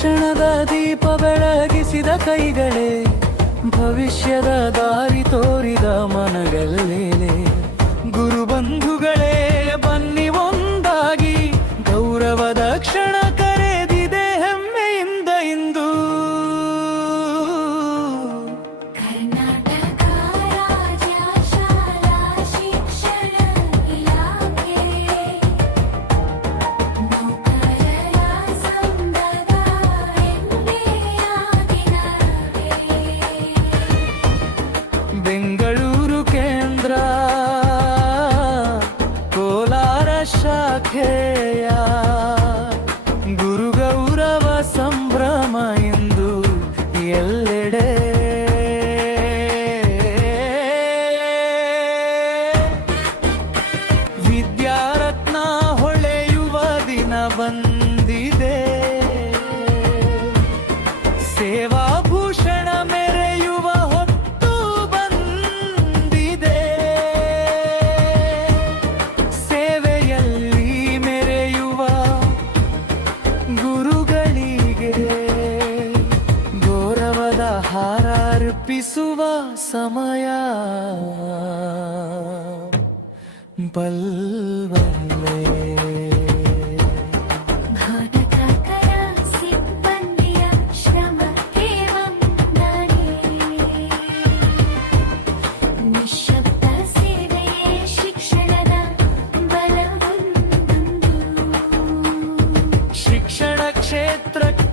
ಶಿಕ್ಷಣದ ದೀಪ ಬೆಳಗಿಸಿದ ಕೈಗಳೇ ಭವಿಷ್ಯದ ದಾರಿ ತೋರಿದ ಬೆಂಗಳೂರು ಕೇಂದ್ರ ಕೋಲಾರ ಶಾಖೆಯ ಗುರುಗೌರವ ಸಂಭ್ರಮ ಎಂದು ಎಲ್ಲೆಡೆ. ವಿದ್ಯಾರತ್ನ ಹೊಳೆಯುವ ದಿನ ಬಂದಿದೆ. ಸೇವಾ ಅರ್ಪಿಸುವ ಸಮಯ ಬಲ್ವಲ್ಲೇ ಘಟಕರ ಸಿಬ್ಬಂದಿಯ ಶ್ರಮಕ್ಕೆ ವಂದನೆ ನಿಶಬ್ದ ಸೇವೆಯೇ ಶಿಕ್ಷಣದ ಬಲವೊಂದು ಶಿಕ್ಷಣ ಕ್ಷೇತ್ರಕ್ಕೆ